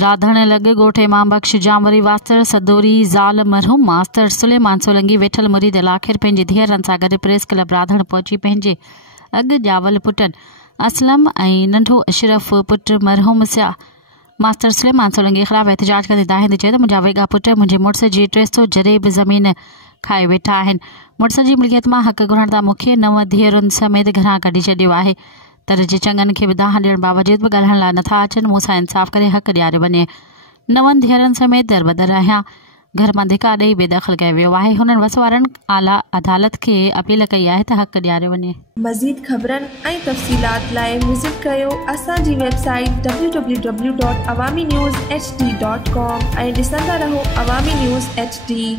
राधण लॻ ॻोठ इमाम बख्श जामवरी वास्तर सदोरी ज़ाल मरहूम मास्तर सुलेमान सोलंगी वेठल मुरीद आख़िर पंहिंजे धीअरनि सां गॾु प्रेस क्लब राधण पहुची पंहिंजे अॻु ॼावल पुटनि असलम ऐं नंढो अशरफ पुटु मरहूम सिया मास्तर सुलेमान सोलंगी ख़िलाफ़ एहतजाज कंदे दाहिंदे चयो त मुंहिंजा वेगा पुट मुंहिंजे मुड़ुस जी 300 जॾहिं बि ज़मीन खाए वेठा आहिनि। मुड़ुस जी मिल्कियत मां हक़ घुरण तां मूंखे 9 धीअरुनि समेत घरां कढी छॾियो आहे। तर जे चङनि खे बि दाह ॾियण बावजूद बि ॻाल्हाइण लाइ नथा अचनि। मूंसां इंसाफ़ करे हक़ ॾियारियो वञे। 9 धीअरुनि समेत दरबदर आहियां। घर मां धिका ॾेई बेदख़ल कयो वियो आहे। हुननि वसवारनि आला अदालत खे अपील कई आहे त हक़ ॾियारियो वञे। मज़ीद ख़बरनि ऐं तफ़सीलात लाइ विज़िट कयो असांजी वेबसाइट www.awamiNewsHD.com ऐं ॾिसंदा रहो अवामी न्यूज़ HD।